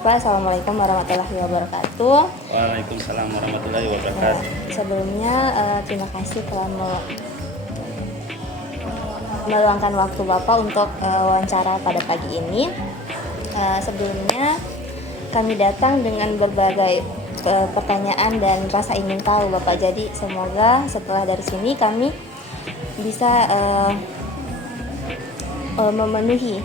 Baik Pak, Assalamualaikum warahmatullahi wabarakatuh. Waalaikumsalam warahmatullahi wabarakatuh. Sebelumnya terima kasih telah meluangkan waktu Bapak untuk wawancara pada pagi ini. Sebelumnya kami datang dengan berbagai pertanyaan dan rasa ingin tahu Bapak. Jadi semoga setelah dari sini kami bisa memenuhi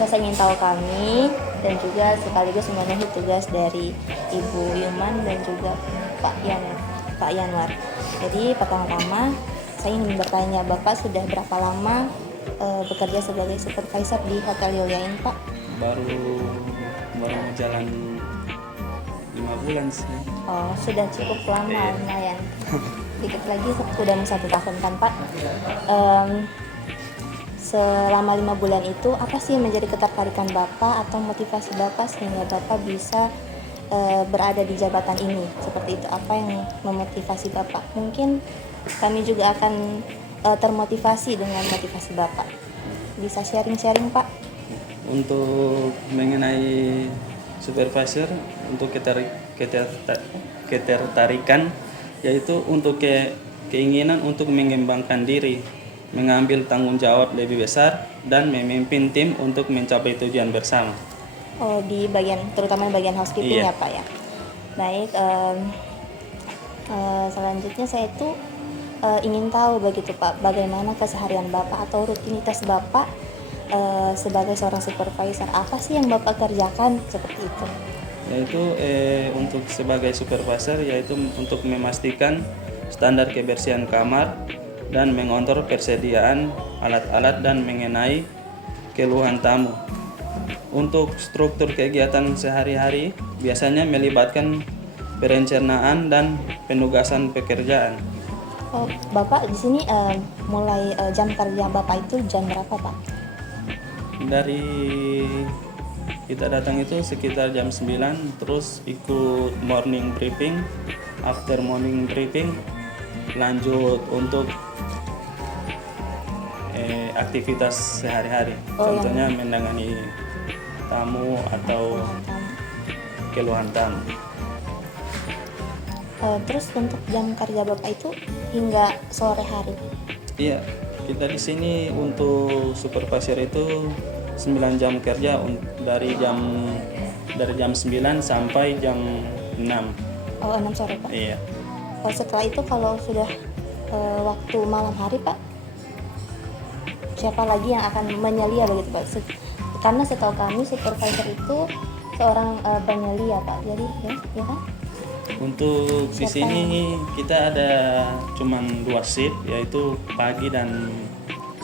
rasa ingin tahu kami dan juga sekaligus memenuhi tugas dari Ibu Yuman dan juga Pak Yanwar. Jadi pertama-tama saya ingin bertanya, Bapak sudah berapa lama bekerja sebagai supervisor di Hotel Yulia ini, Pak? Baru jalan 5 bulan sih. Oh, sudah cukup lama, lumayan. Dikit lagi sudah mau 1 tahun kan, Pak? Selama 5 bulan itu apa sih yang menjadi ketertarikan Bapak atau motivasi Bapak sehingga Bapak bisa berada di jabatan ini? Seperti itu, apa yang memotivasi Bapak? Mungkin kami juga akan termotivasi dengan motivasi Bapak. Bisa sharing-sharing, Pak? Untuk mengenai supervisor, untuk ketertarikan yaitu untuk keinginan untuk mengembangkan diri, mengambil tanggung jawab lebih besar dan memimpin tim untuk mencapai tujuan bersama. Oh, terutama di bagian housekeeping. Iya. Ya, Pak ya. Baik, selanjutnya saya itu ingin tahu begitu Pak, bagaimana keseharian Bapak atau rutinitas Bapak sebagai seorang supervisor. Apa sih yang Bapak kerjakan seperti itu? Yaitu untuk sebagai supervisor yaitu untuk memastikan standar kebersihan kamar dan mengontrol persediaan alat-alat dan mengenai keluhan tamu. Untuk struktur kegiatan sehari-hari biasanya melibatkan perencanaan dan penugasan pekerjaan. Oh, Bapak di sini mulai jam kerja Bapak itu jam berapa, Pak? Dari kita datang itu sekitar jam 9, terus ikut morning briefing. After morning briefing lanjut untuk aktivitas sehari-hari. Contohnya menangani tamu atau keluhan tamu. Terus untuk jam kerja Bapak itu hingga sore hari? Iya, kita di sini untuk supervisor itu 9 jam kerja dari jam 9 sampai jam 6. Oh, 6 sore, Pak? Iya. Oh, setelah itu kalau sudah waktu malam hari, Pak, siapa lagi yang akan menyelia begitu, Pak? Karena setahu kami supervisor itu seorang penyelia, Pak. Jadi ya kan? Untuk di sini kita ada cuman 2 shift, yaitu pagi dan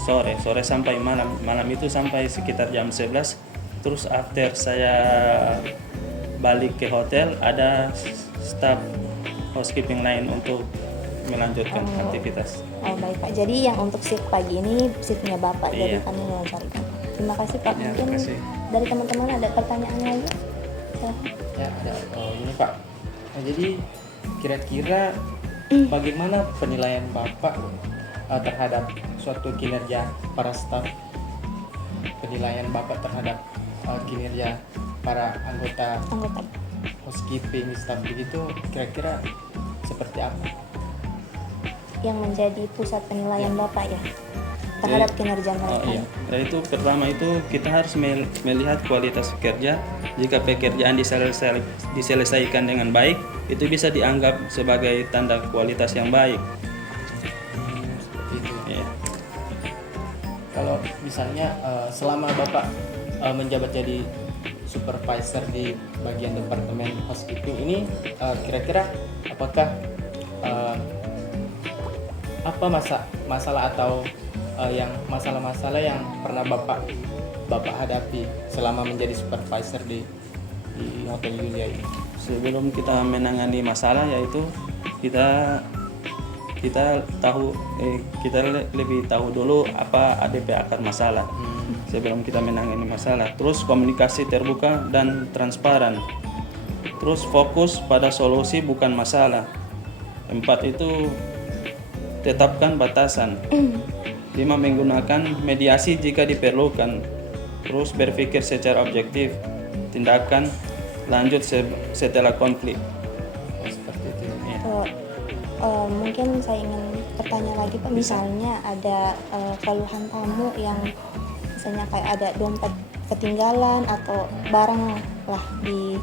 sore sampai malam. Malam itu sampai sekitar jam 11. Terus after saya balik ke hotel ada staf housekeeping lain untuk melanjutkan aktivitas. Oh, baik Pak. Jadi yang untuk shift pagi ini shiftnya Bapak. Iya. Jadi kami mewawancari Bapak. Terima kasih Pak. Ya, Mungkin terima kasih. dari teman-teman ada pertanyaan lagi? Ya, ada. Ini Pak. Nah, jadi kira-kira bagaimana penilaian Bapak terhadap suatu kinerja para staf? Penilaian Bapak terhadap kinerja para anggota housekeeping, staf begitu, kira-kira seperti apa? Yang menjadi pusat penilaian Bapak ya terhadap kinerja mereka. Oh iya. Itu pertama itu kita harus melihat kualitas pekerja. Jika pekerjaan diselesaikan dengan baik, itu bisa dianggap sebagai tanda kualitas yang baik. Seperti itu. Iya. Kalau misalnya selama Bapak menjabat jadi supervisor di bagian departemen housekeeping ini, kira-kira apakah apa masalah atau yang masalah-masalah yang pernah Bapak hadapi selama menjadi supervisor di Hotel Yulia ini? Sebelum kita menangani masalah, yaitu kita lebih tahu dulu apa ADP akar masalah sebelum kita menangani masalah. Terus komunikasi terbuka dan transparan. Terus fokus pada solusi bukan masalah. 4 itu tetapkan batasan. 5 menggunakan mediasi jika diperlukan. terus berpikir secara objektif, tindakan lanjut setelah konflik. Seperti itu. Ya. Mungkin saya ingin bertanya lagi Pak, misalnya ada keluhan tamu yang misalnya kayak ada dompet ketinggalan atau barang lah di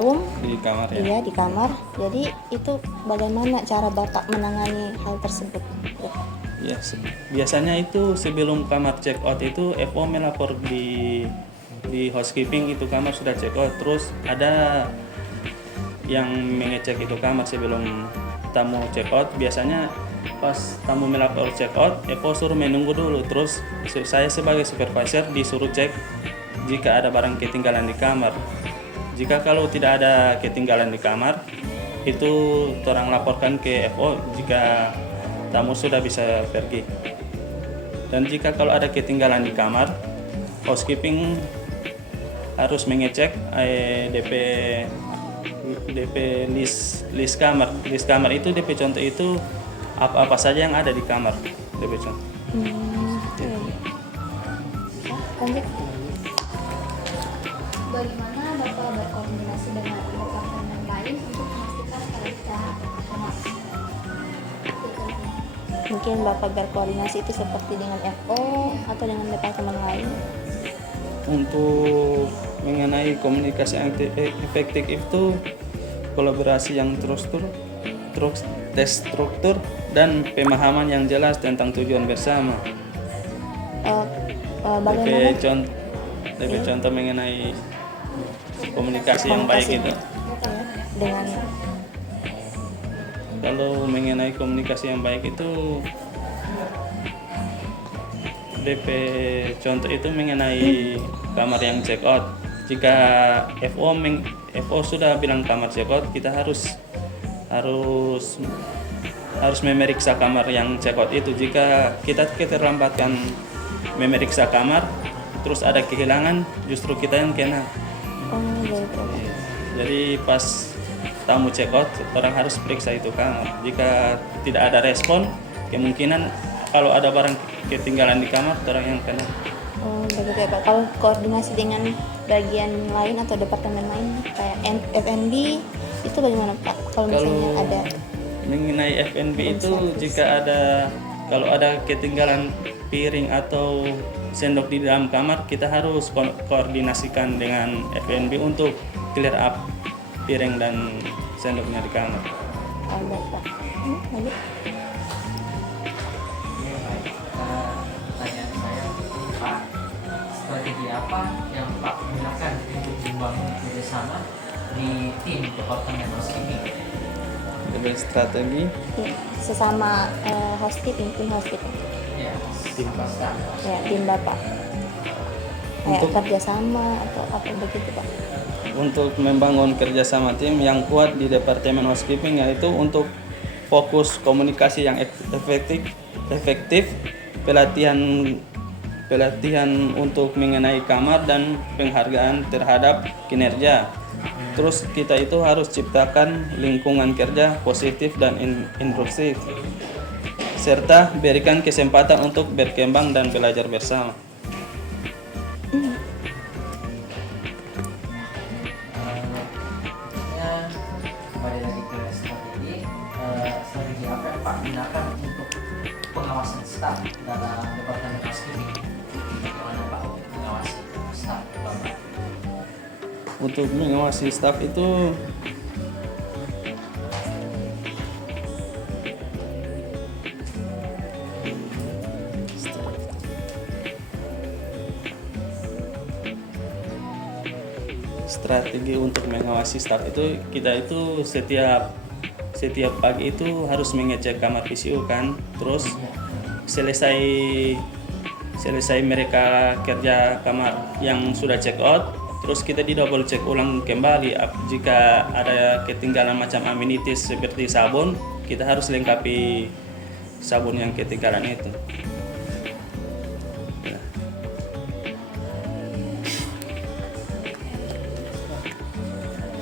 room, Di kamar ya. iya di kamar. Jadi itu bagaimana cara Bapak menangani hal tersebut? Ya, biasanya itu sebelum kamar check out itu FO melapor di housekeeping itu kamar sudah check out, terus ada yang mengecek itu kamar sebelum tamu check out. Biasanya pas tamu melapor check out, FO suruh menunggu dulu, terus saya sebagai supervisor disuruh cek jika ada barang ketinggalan di kamar. Jika kalau tidak ada ketinggalan di kamar, itu orang laporkan ke FO jika tamu sudah bisa pergi. Dan jika kalau ada ketinggalan di kamar, housekeeping harus mengecek DP list kamar. List kamar itu DP contoh itu apa saja yang ada di kamar. DP contoh. Iya. Lanjut. Bagaimana Bapak berkoordinasi dengan departemen lain untuk memastikan kualitas kamar? Mungkin Bapak berkoordinasi itu seperti dengan FO atau dengan departemen lain? Untuk mengenai komunikasi yang efektif itu kolaborasi yang terstruktur dan pemahaman yang jelas tentang tujuan bersama. Bagaimana? DP contoh mengenai komunikasi yang baik itu. Ya, dengan Kalau mengenai komunikasi yang baik itu DP contoh itu mengenai kamar yang check out. Jika FO sudah bilang kamar check out, kita harus memeriksa kamar yang check out itu. Jika kita keterlambatan memeriksa kamar, terus ada kehilangan, justru kita yang kena. gitu. Jadi pas tamu check out, orang harus periksa itu kamar. Jika tidak ada respon, kemungkinan kalau ada barang ketinggalan di kamar, orang yang kena. Begitu ya Pak. Kalau koordinasi dengan bagian lain atau departemen lain kayak F&B itu bagaimana Pak? Kalau misalnya ada Mengenai F&B itu kalau ada ketinggalan piring atau sendok di dalam kamar, kita harus koordinasikan dengan F&B untuk clear up piring dan sendoknya di kamar. Bapak. Lanjut. Pertanyaan saya, Pak, strategi apa yang Pak gunakan untuk membangun kerjasama di tim departemen housekeeping? Lebih strategi Ya, sesama housekeeping, tim housekeeping. Ya, Tim Bapak. Ya, tim Bapak. Kayak Untuk- kerjasama atau apa begitu Pak? untuk membangun kerjasama tim yang kuat di departemen housekeeping, yaitu untuk fokus komunikasi yang efektif, pelatihan untuk mengenai kamar dan penghargaan terhadap kinerja. Terus kita itu harus ciptakan lingkungan kerja positif dan inklusif, serta berikan kesempatan untuk berkembang dan belajar bersama. Ya, kembali lagi ke strategi apa yang Pak gunakan untuk pengawasan staf dalam departemen housekeeping? Bagaimana Pak untuk mengawasi staf Bapak? Untuk mengawasi staf itu strategi untuk mengawasi staf itu, kita itu setiap pagi itu harus mengecek kamar PCU kan, terus selesai mereka kerja kamar yang sudah check out, terus kita di double check ulang kembali. Jika ada ketinggalan macam amenities seperti sabun, kita harus lengkapi sabun yang ketinggalan itu.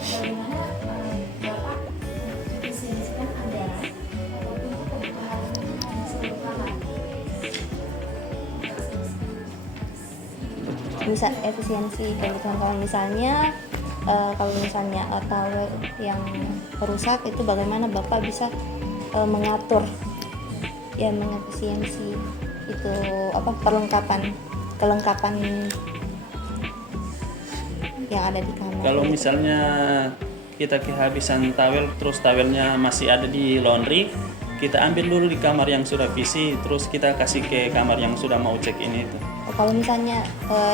Bagaimana Bapak memvisualisasikan anggaran untuk kebutuhan seluruh kamar? efisiensi kebutuhan kamar. Misalnya kalau misalnya towel yang rusak itu bagaimana Bapak bisa mengatur ya, mengefisiensi itu kelengkapan yang ada di kamar. Kalau misalnya kita kehabisan towel, terus towelnya masih ada di laundry, kita ambil dulu di kamar yang sudah visi, terus kita kasih ke kamar yang sudah mau check in itu. Kalau misalnya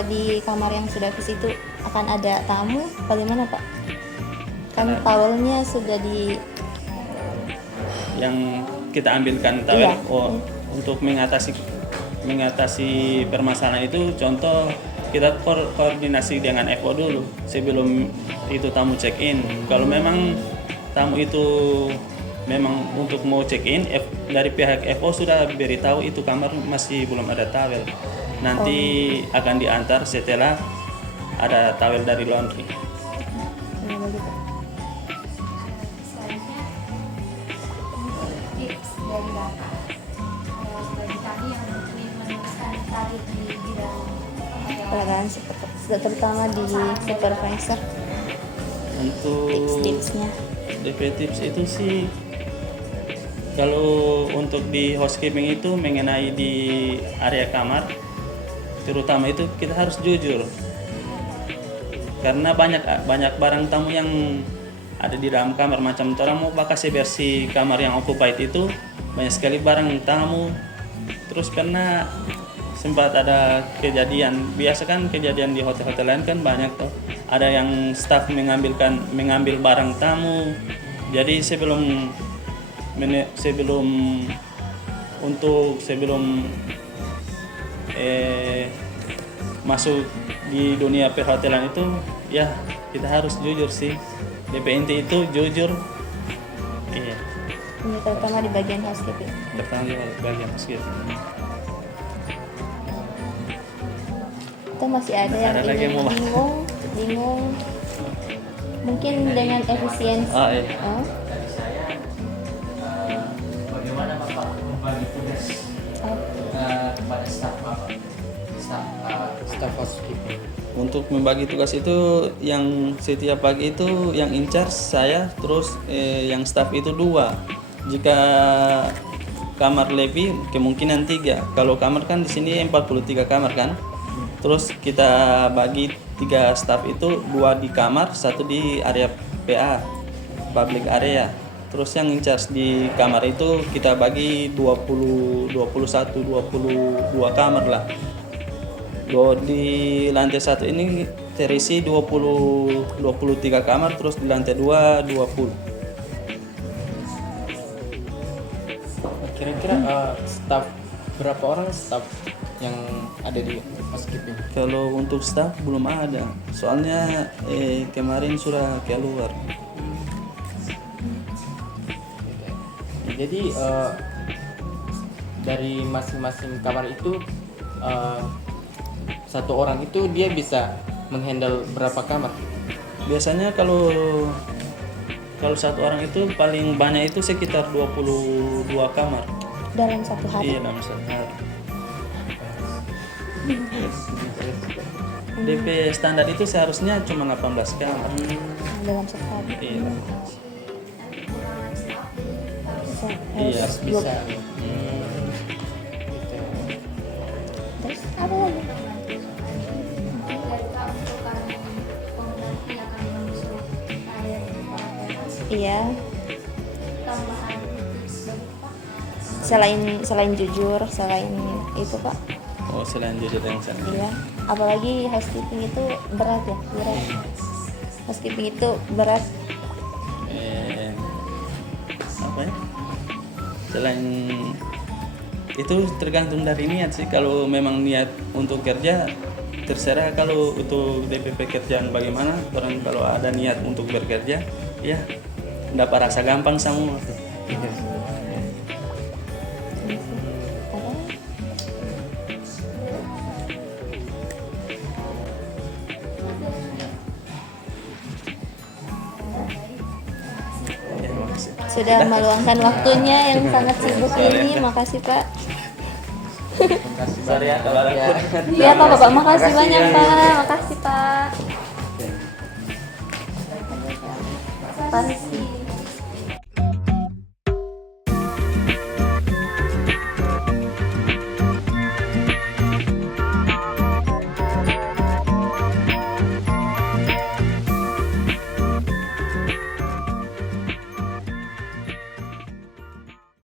di kamar yang sudah visi itu akan ada tamu, bagaimana Pak? Kan towelnya sudah di yang kita ambilkan towel. Iya. Untuk mengatasi permasalahan itu, contoh kita koordinasi dengan FO dulu sebelum itu tamu check in. Kalau memang tamu itu memang untuk mau check in, dari pihak FO sudah beritahu itu kamar masih belum ada towel. Nanti akan diantar setelah ada towel dari laundry. ya, begitu. Selanjutnya tips dari Bapak bagi kami yang ingin meneruskan karir di bidang Peralatan terutama di supervisor, Untuk tips-tipsnya. DP tips itu sih, kalau untuk di housekeeping itu mengenai di area kamar, terutama itu kita harus jujur, karena banyak barang tamu yang ada di dalam kamar. Macam orang mau bakal bersih kamar yang occupied itu, banyak sekali barang tamu. Terus pernah sempat ada kejadian, biasa kan kejadian di hotel-hotel lain kan banyak tuh, ada yang staff mengambil barang tamu. Jadi sebelum masuk di dunia perhotelan itu, ya kita harus jujur sih. DPNT itu jujur, iya, Ini terutama di bagian housekeeping. pertama di bagian housekeeping. Itu masih ada yang Ada lagi yang mau- bingung mungkin dengan efisiensi. Iya. Oh, Dari saya, bagaimana Bapak membagi tugas oh. kepada staf Bapak, Staff housekeeping. Untuk membagi tugas itu, yang setiap pagi itu yang in charge saya, terus yang staff itu 2. Jika kamar lebih kemungkinan 3. Kalau kamar kan di sini 43 kamar kan. Terus kita bagi 3 staff itu, 2 di kamar, 1 di area PA, public area. Terus yang in charge di kamar itu kita bagi 22 kamar lah. Di lantai 1 ini terisi 23 kamar, terus di lantai 2 20. Kira-kira staff berapa orang staff yang ada di housekeeping? Kalau untuk staff belum ada, soalnya kemarin sudah keluar. Jadi dari masing-masing kamar itu satu orang itu dia bisa menghandle berapa kamar? Biasanya kalau satu orang itu paling banyak itu sekitar 22 kamar. Dalam satu hari. Iya, dalam satu hari. DP standar itu seharusnya cuma 18 kamar. Dalam satu hari. Iya. Harus Iya, Bisa. Gitu. Terus apa lagi? dari Kak untuk kami pengganti yang kami mengusung karir para PNS, Iya, tambahan tips dari Pak. selain jujur, selain itu Pak. Oh, selain jujur yang sana. Iya, apalagi housekeeping itu berat ya, berat. Housekeeping itu berat. Apa ya? Selain itu tergantung dari niat sih. Kalau memang niat untuk kerja, terserah. Kalau untuk DP pekerjaan bagaimana. Orang kalau ada niat untuk bekerja, ya dapat rasa gampang semua. Apa? Ya, makasih. Sudah meluangkan waktunya yang sangat sibuk ini. Makasih Pak. Terima kasih Sorry ya, banyak. kalau ada Ya. kurang. Iya Pak, Bapak makasih Makasih, banyak ya. Pak. Makasih Pak. Oke. Makasih.